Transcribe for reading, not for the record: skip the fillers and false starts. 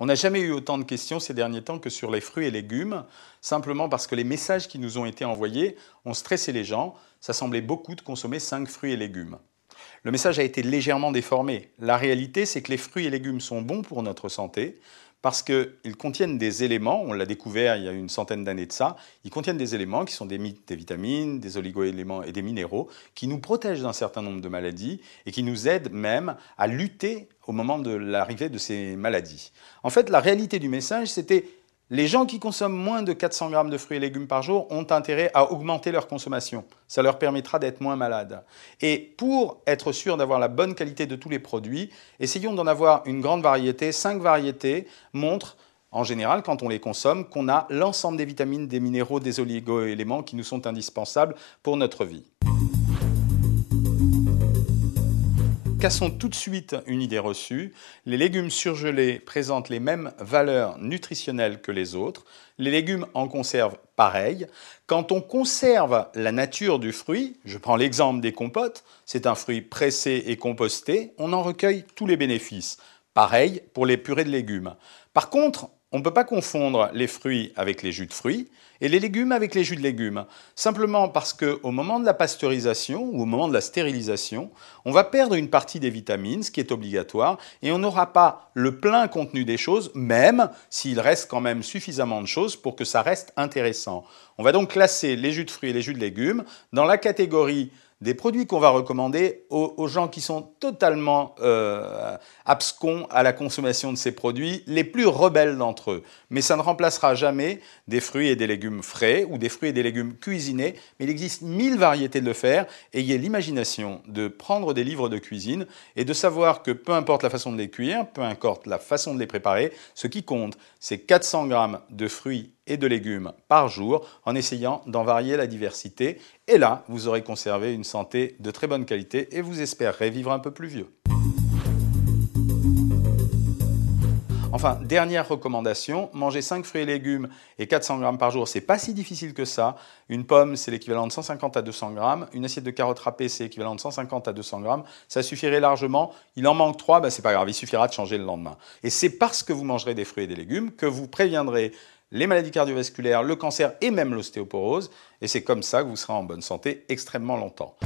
On n'a jamais eu autant de questions ces derniers temps que sur les fruits et légumes, simplement parce que les messages qui nous ont été envoyés ont stressé les gens. Ça semblait beaucoup de consommer 5 fruits et légumes. Le message a été légèrement déformé. La réalité, c'est que les fruits et légumes sont bons pour notre santé parce qu'ils contiennent des éléments, on l'a découvert il y a une centaine d'années de ça, ils contiennent des éléments qui sont des vitamines, des oligo-éléments et des minéraux qui nous protègent d'un certain nombre de maladies et qui nous aident même à lutter au moment de l'arrivée de ces maladies. En fait, la réalité du message, c'était les gens qui consomment moins de 400 grammes de fruits et légumes par jour ont intérêt à augmenter leur consommation. Ça leur permettra d'être moins malades. Et pour être sûr d'avoir la bonne qualité de tous les produits, essayons d'en avoir une grande variété. 5 variétés montrent, en général, quand on les consomme, qu'on a l'ensemble des vitamines, des minéraux, des oligo-éléments qui nous sont indispensables pour notre vie. Cassons tout de suite une idée reçue. Les légumes surgelés présentent les mêmes valeurs nutritionnelles que les autres. Les légumes en conserve pareil. Quand on conserve la nature du fruit, je prends l'exemple des compotes, c'est un fruit pressé et composté, on en recueille tous les bénéfices. Pareil pour les purées de légumes. Par contre, on ne peut pas confondre les fruits avec les jus de fruits et les légumes avec les jus de légumes. Simplement parce qu'au moment de la pasteurisation ou au moment de la stérilisation, on va perdre une partie des vitamines, ce qui est obligatoire, et on n'aura pas le plein contenu des choses, même s'il reste quand même suffisamment de choses pour que ça reste intéressant. On va donc classer les jus de fruits et les jus de légumes dans la catégorie des produits qu'on va recommander aux gens qui sont totalement abscons à la consommation de ces produits, les plus rebelles d'entre eux. Mais ça ne remplacera jamais des fruits et des légumes frais ou des fruits et des légumes cuisinés, mais il existe 1000 variétés de le faire. Ayez l'imagination de prendre des livres de cuisine et de savoir que peu importe la façon de les cuire, peu importe la façon de les préparer, ce qui compte, c'est 400 grammes de fruits et de légumes par jour en essayant d'en varier la diversité. Et là, vous aurez conservé une santé de très bonne qualité et vous espérerez vivre un peu plus vieux. Enfin, dernière recommandation, manger 5 fruits et légumes et 400 grammes par jour, c'est pas si difficile que ça. Une pomme, c'est l'équivalent de 150 à 200 grammes. Une assiette de carottes râpées, c'est l'équivalent de 150 à 200 grammes. Ça suffirait largement. Il en manque 3, ben c'est pas grave, il suffira de changer le lendemain. Et c'est parce que vous mangerez des fruits et des légumes que vous préviendrez les maladies cardiovasculaires, le cancer et même l'ostéoporose. Et c'est comme ça que vous serez en bonne santé extrêmement longtemps.